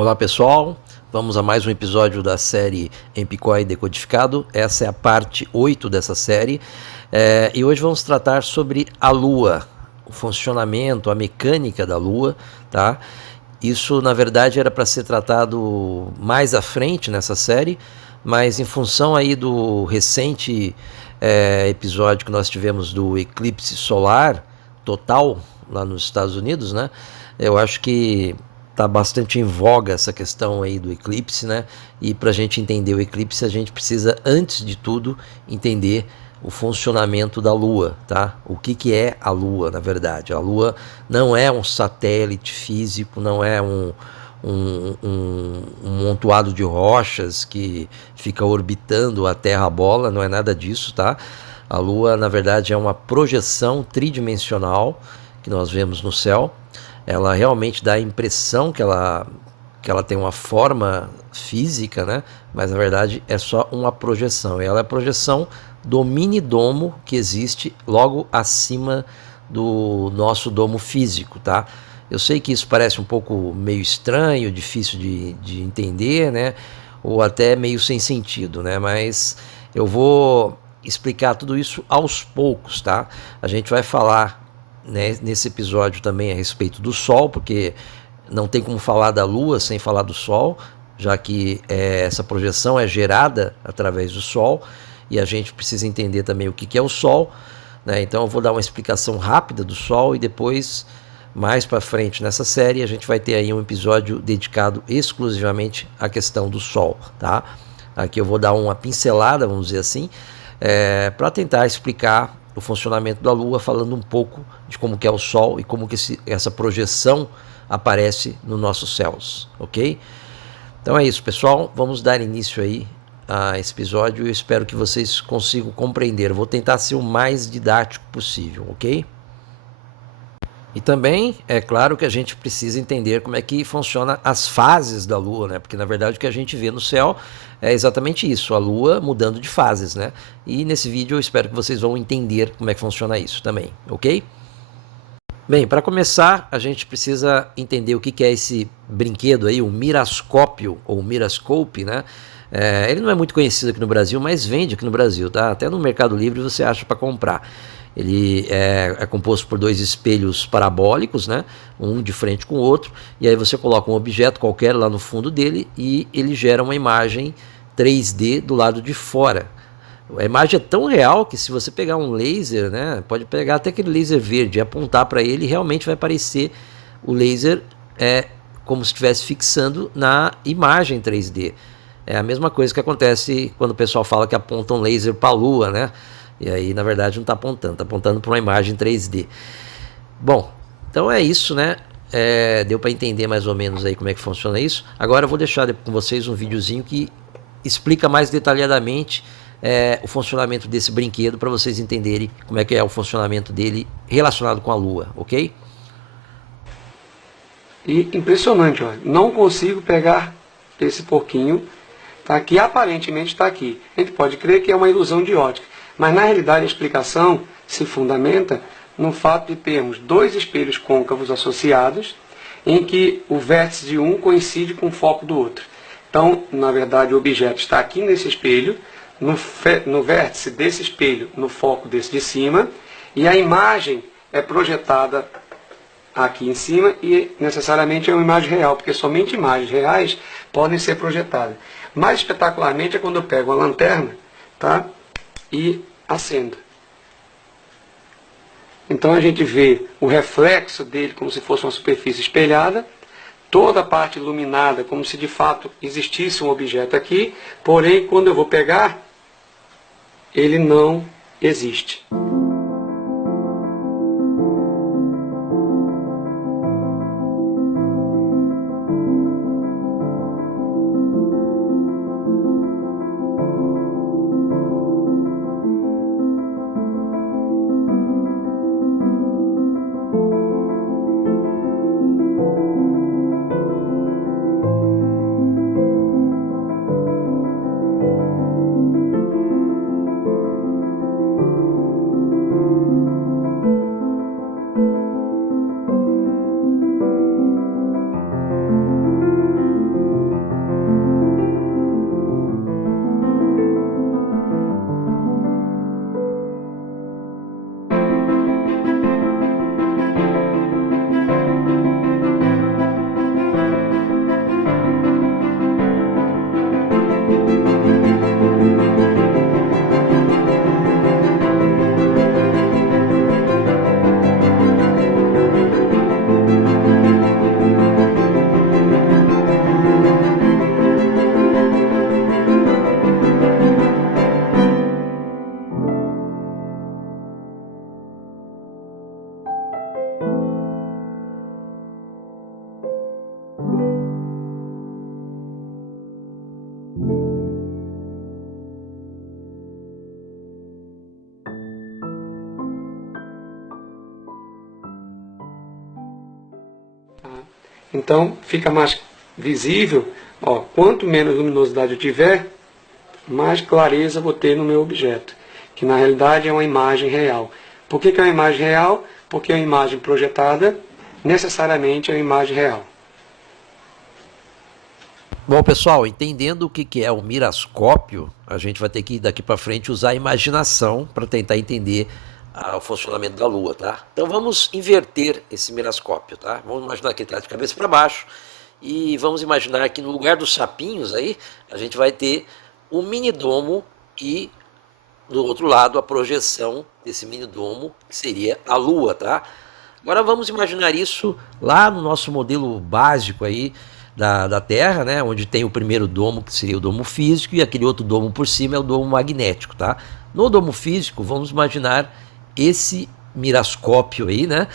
Olá pessoal, vamos a mais um episódio da série Empicói Decodificado. Essa é a parte 8 dessa série e hoje vamos tratar sobre a Lua, o funcionamento, a mecânica da Lua, tá? Isso na verdade era para ser tratado mais à frente nessa série, mas em função aí do recente episódio que nós tivemos do eclipse solar total lá nos Estados Unidos, né? Eu acho que está bastante em voga essa questão aí do eclipse, né? E para a gente entender o eclipse, a gente precisa, antes de tudo, entender o funcionamento da Lua, tá? O que é a Lua, na verdade? A Lua não é um satélite físico, não é um montoado de rochas que fica orbitando a Terra-bola, não é nada disso, tá? A Lua, na verdade, é uma projeção tridimensional que nós vemos no céu. Ela realmente dá a impressão que ela tem uma forma física, né? Mas na verdade é só uma projeção. Ela é a projeção do mini domo que existe logo acima do nosso domo físico, tá? Eu sei que isso parece um pouco meio estranho, difícil de entender, né? Ou até meio sem sentido, né? Mas eu vou explicar tudo isso aos poucos, tá? A gente vai falar, né, nesse episódio também a respeito do Sol, porque não tem como falar da Lua sem falar do Sol, já que essa projeção é gerada através do Sol e a gente precisa entender também o que é o Sol, né? Então eu vou dar uma explicação rápida do Sol e depois, mais para frente nessa série, a gente vai ter aí um episódio dedicado exclusivamente à questão do Sol, tá? Aqui eu vou dar uma pincelada, vamos dizer assim, para tentar explicar o funcionamento da Lua, falando um pouco de como que é o Sol e como que essa projeção aparece nos nossos céus, ok? Então é isso, pessoal. Vamos dar início aí a esse episódio. Eu espero que vocês consigam compreender. Eu vou tentar ser o mais didático possível, ok? E também é claro que a gente precisa entender como é que funciona as fases da Lua, né? Porque na verdade o que a gente vê no céu é exatamente isso, a Lua mudando de fases, né? E nesse vídeo eu espero que vocês vão entender como é que funciona isso também, ok? Bem, para começar, a gente precisa entender o que é esse brinquedo aí, o mirascópio ou mirascope, né? Ele não é muito conhecido aqui no Brasil, mas vende aqui no Brasil, tá? Até no Mercado Livre você acha para comprar. Ele é composto por dois espelhos parabólicos, né? Um de frente com o outro, e aí você coloca um objeto qualquer lá no fundo dele e ele gera uma imagem 3D do lado de fora. A imagem é tão real que se você pegar um laser, né, pode pegar até aquele laser verde e apontar para ele, realmente vai aparecer o laser como se estivesse fixando na imagem 3D. É a mesma coisa que acontece quando o pessoal fala que aponta um laser para a Lua, né? E aí, na verdade, não está apontando, está apontando para uma imagem 3D. Bom, então é isso, né? Deu para entender mais ou menos aí como é que funciona isso. Agora eu vou deixar com vocês um videozinho que explica mais detalhadamente o funcionamento desse brinquedo para vocês entenderem como é que é o funcionamento dele relacionado com a Lua, ok? E impressionante, olha, não consigo pegar esse porquinho, tá? Que aparentemente está aqui. A gente pode crer que é uma ilusão de ótica, mas na realidade a explicação se fundamenta no fato de termos dois espelhos côncavos associados, em que o vértice de um coincide com o foco do outro. Então, na verdade, o objeto está aqui nesse espelho, no vértice desse espelho, no foco desse de cima, e a imagem é projetada aqui em cima e necessariamente é uma imagem real, porque somente imagens reais podem ser projetadas. Mais espetacularmente é quando eu pego a lanterna, tá? E acendo. Então a gente vê o reflexo dele como se fosse uma superfície espelhada, toda a parte iluminada como se de fato existisse um objeto aqui, porém quando eu vou pegar, ele não existe. Então fica mais visível, ó, quanto menos luminosidade eu tiver, mais clareza eu vou ter no meu objeto, que na realidade é uma imagem real. Por que é uma imagem real? Porque é uma imagem projetada, necessariamente é uma imagem real. Bom, pessoal, entendendo o que é o mirascópio, a gente vai ter que daqui para frente usar a imaginação para tentar entender o funcionamento da Lua, tá? Então vamos inverter esse mirascópio, tá? Vamos imaginar que ele está de cabeça para baixo e vamos imaginar que no lugar dos sapinhos aí, a gente vai ter o mini-domo e do outro lado a projeção desse mini-domo, que seria a Lua, tá? Agora vamos imaginar isso lá no nosso modelo básico aí da Terra, né? Onde tem o primeiro domo, que seria o domo físico, e aquele outro domo por cima é o domo magnético, tá? No domo físico, vamos imaginar esse mirascópio aí, né?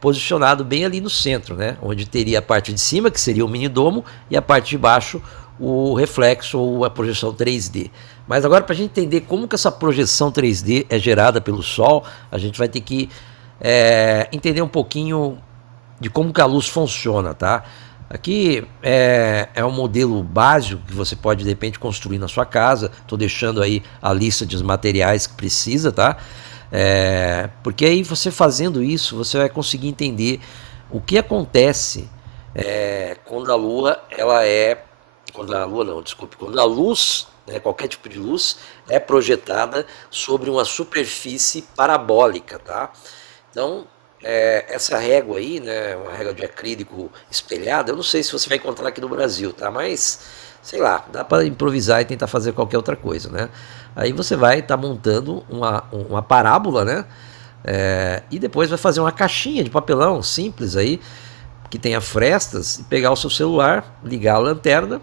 Posicionado bem ali no centro, né? Onde teria a parte de cima, que seria o mini-domo, e a parte de baixo, o reflexo ou a projeção 3D. Mas agora, para a gente entender como que essa projeção 3D é gerada pelo Sol, a gente vai ter que entender um pouquinho de como que a luz funciona, tá? Aqui é um modelo básico que você pode, de repente, construir na sua casa. Estou deixando aí a lista de materiais que precisa, tá? Porque aí você fazendo isso, você vai conseguir entender o que acontece quando a Lua, quando a Lua não, desculpe, quando a luz, né, qualquer tipo de luz, é projetada sobre uma superfície parabólica, tá? Então, essa régua aí, né, uma régua de acrílico espelhada, eu não sei se você vai encontrar aqui no Brasil, tá? Mas, sei lá, dá para improvisar e tentar fazer qualquer outra coisa, né? Aí você vai estar montando uma parábola, né? E depois vai fazer uma caixinha de papelão simples aí, que tenha frestas, e pegar o seu celular, ligar a lanterna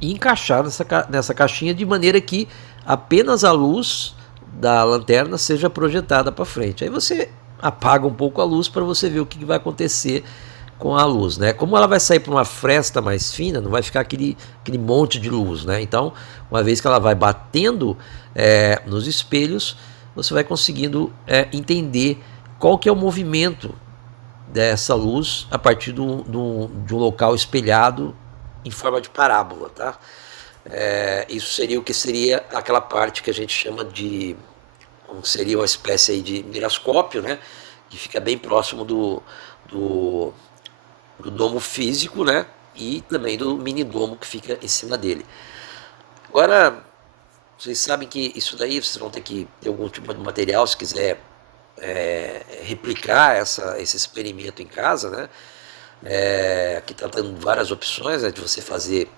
e encaixar nessa caixinha de maneira que apenas a luz da lanterna seja projetada para frente. Aí você apaga um pouco a luz para você ver o que vai acontecer com a luz, né? Como ela vai sair para uma fresta mais fina, não vai ficar aquele monte de luz, né? Então, uma vez que ela vai batendo nos espelhos, você vai conseguindo entender qual que é o movimento dessa luz a partir de um local espelhado em forma de parábola, tá? Isso seria o que seria aquela parte que a gente chama de, seria uma espécie aí de mirascópio, né? Que fica bem próximo do domo físico, né? E também do mini domo que fica em cima dele. Agora, vocês sabem que isso daí vocês vão ter que ter algum tipo de material se quiser replicar esse experimento em casa, né? Aqui está dando várias opções, né, de você fazer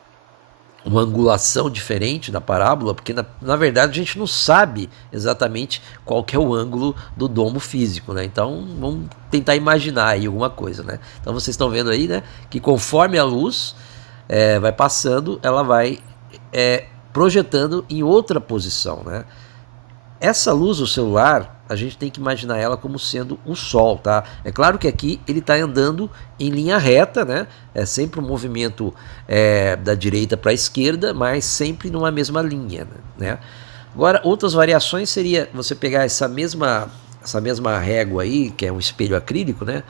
uma angulação diferente da parábola, porque na verdade a gente não sabe exatamente qual que é o ângulo do domo físico, né? Então vamos tentar imaginar aí alguma coisa, né? Então vocês estão vendo aí, né, que conforme a luz vai passando, ela vai projetando em outra posição, né? Essa luz do celular, a gente tem que imaginar ela como sendo o Sol, tá? É claro que aqui ele está andando em linha reta, né? É sempre um movimento da direita para a esquerda, mas sempre numa mesma linha, né? Agora, outras variações seria você pegar essa mesma régua aí, que é um espelho acrílico, né?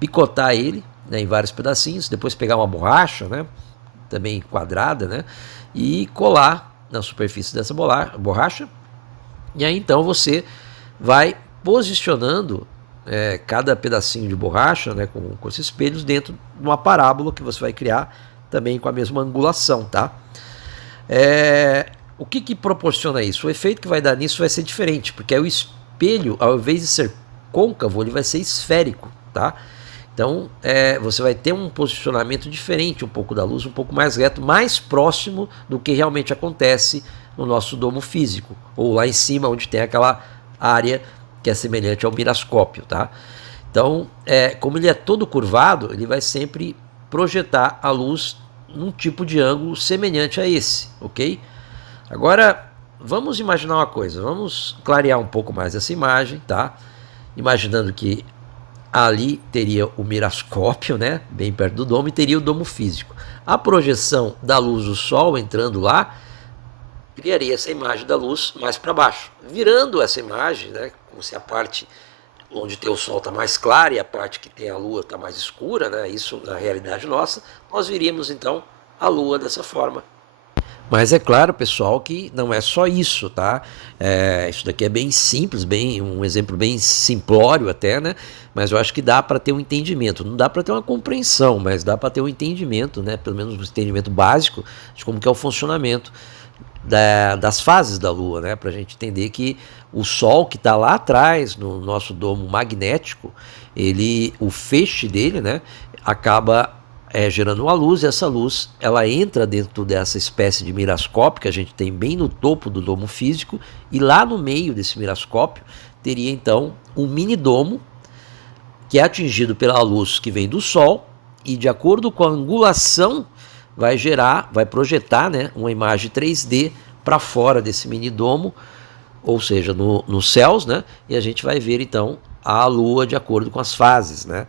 Picotar ele, né, em vários pedacinhos, depois pegar uma borracha, né? Também quadrada, né? E colar na superfície dessa borracha. E aí então você vai posicionando cada pedacinho de borracha, né, com esses espelhos dentro de uma parábola que você vai criar também com a mesma angulação, tá? O que proporciona isso? O efeito que vai dar nisso vai ser diferente, porque aí o espelho, ao invés de ser côncavo, ele vai ser esférico, tá? Então você vai ter um posicionamento diferente um pouco da luz, um pouco mais reto, mais próximo do que realmente acontece no nosso domo físico, ou lá em cima onde tem aquela área que é semelhante ao mirascópio, tá? Então, como ele é todo curvado, ele vai sempre projetar a luz num tipo de ângulo semelhante a esse, ok? Agora, vamos imaginar uma coisa, vamos clarear um pouco mais essa imagem, tá? Imaginando que ali teria o mirascópio, né, bem perto do domo, e teria o domo físico. A projeção da luz do Sol entrando lá criaria essa imagem da luz mais para baixo, virando essa imagem, né, como se a parte onde tem o Sol está mais claro e a parte que tem a Lua está mais escura, né? Isso na realidade nossa, nós veríamos então a Lua dessa forma. Mas é claro, pessoal, que não é só isso, tá? Isso daqui é bem simples, um exemplo bem simplório até, né? Mas eu acho que dá para ter um entendimento. Não dá para ter uma compreensão, mas dá para ter um entendimento, né? Pelo menos um entendimento básico de como que é o funcionamento das fases da Lua, né? Para a gente entender que o Sol que está lá atrás no nosso domo magnético, o feixe dele, né? Acaba gerando uma luz, e essa luz ela entra dentro dessa espécie de miroscópio que a gente tem bem no topo do domo físico, e lá no meio desse miroscópio teria então um mini domo que é atingido pela luz que vem do Sol, e de acordo com a angulação vai projetar, né, uma imagem 3D para fora desse mini domo, ou seja, nos céus, né, e a gente vai ver então a Lua de acordo com as fases, né.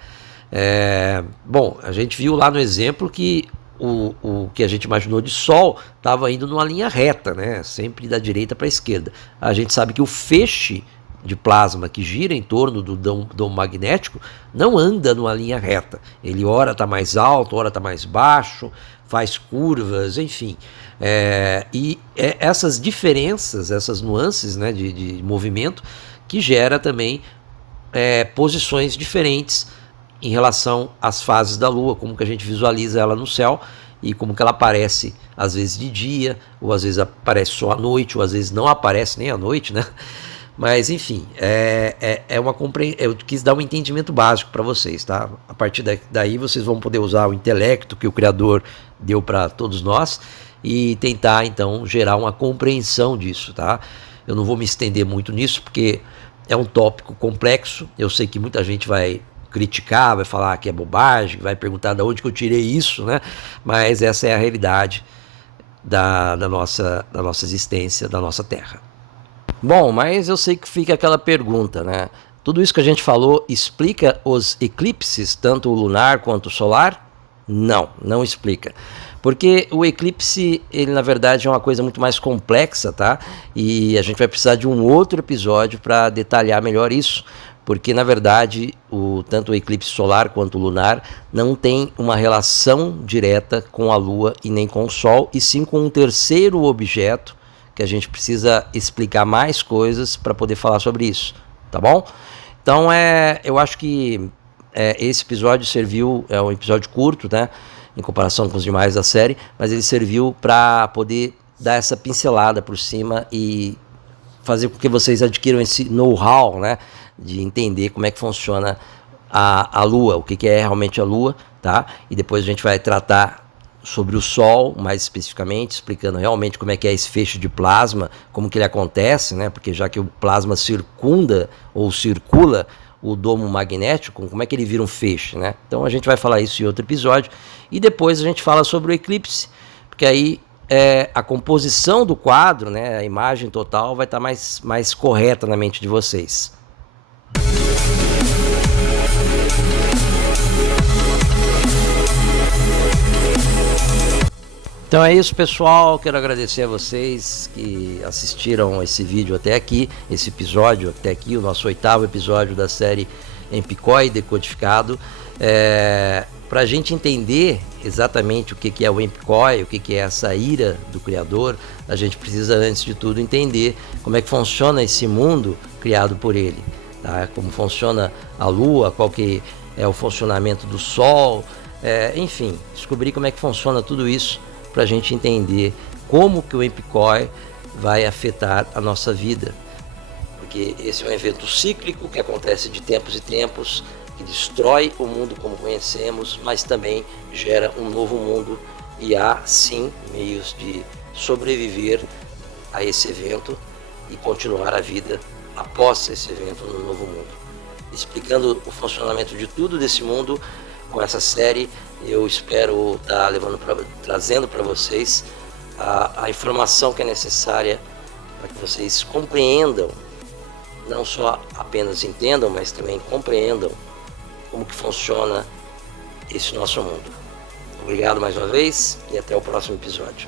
Bom, a gente viu lá no exemplo que o que a gente imaginou de Sol estava indo numa linha reta, né? Sempre da direita para a esquerda. A gente sabe que o feixe de plasma que gira em torno do domo magnético não anda numa linha reta. Ele ora está mais alto, ora está mais baixo, faz curvas, enfim. Essas diferenças, essas nuances, né, de movimento que gera também posições diferentes em relação às fases da Lua, como que a gente visualiza ela no céu e como que ela aparece às vezes de dia, ou às vezes aparece só à noite, ou às vezes não aparece nem à noite, né? Mas enfim, eu quis dar um entendimento básico para vocês, tá? A partir daí vocês vão poder usar o intelecto que o Criador deu para todos nós e tentar então gerar uma compreensão disso, tá? Eu não vou me estender muito nisso porque é um tópico complexo. Eu sei que muita gente vai criticar, vai falar que é bobagem, vai perguntar de onde que eu tirei isso, né? Mas essa é a realidade da nossa existência, da nossa Terra. Bom, mas eu sei que fica aquela pergunta, né? Tudo isso que a gente falou explica os eclipses, tanto o lunar quanto o solar? Não, não explica. Porque o eclipse, ele na verdade é uma coisa muito mais complexa, tá? E a gente vai precisar de um outro episódio para detalhar melhor isso. Porque, na verdade, tanto o eclipse solar quanto o lunar não tem uma relação direta com a Lua e nem com o Sol, e sim com um terceiro objeto, que a gente precisa explicar mais coisas para poder falar sobre isso, tá bom? Então, eu acho que esse episódio serviu, é um episódio curto, né, em comparação com os demais da série, mas ele serviu para poder dar essa pincelada por cima e fazer com que vocês adquiram esse know-how, né, de entender como é que funciona a Lua, o que é realmente a Lua, tá? E depois a gente vai tratar sobre o Sol, mais especificamente, explicando realmente como é que é esse feixe de plasma, como que ele acontece, né? Porque já que o plasma circunda ou circula o domo magnético, como é que ele vira um feixe, né? Então a gente vai falar isso em outro episódio. E depois a gente fala sobre o eclipse, porque aí a composição do quadro, né, a imagem total vai estar mais correta na mente de vocês. Então é isso, pessoal. Quero agradecer a vocês que assistiram esse vídeo até aqui, esse episódio até aqui, o nosso 8º episódio da série Empicói Decodificado. Para a gente entender exatamente o que é o Empicói, o que é essa ira do Criador, a gente precisa, antes de tudo, entender como é que funciona esse mundo criado por ele, tá? Como funciona a Lua, qual que é o funcionamento do Sol, enfim, descobrir como é que funciona tudo isso para a gente entender como que o Empicói vai afetar a nossa vida. Porque esse é um evento cíclico que acontece de tempos e tempos, que destrói o mundo como conhecemos, mas também gera um novo mundo, e há sim meios de sobreviver a esse evento e continuar a vida após esse evento no novo mundo. Explicando o funcionamento de tudo desse mundo com essa série, eu espero estar trazendo para vocês a informação que é necessária para que vocês compreendam, não só apenas entendam, mas também compreendam como que funciona esse nosso mundo. Obrigado mais uma vez e até o próximo episódio.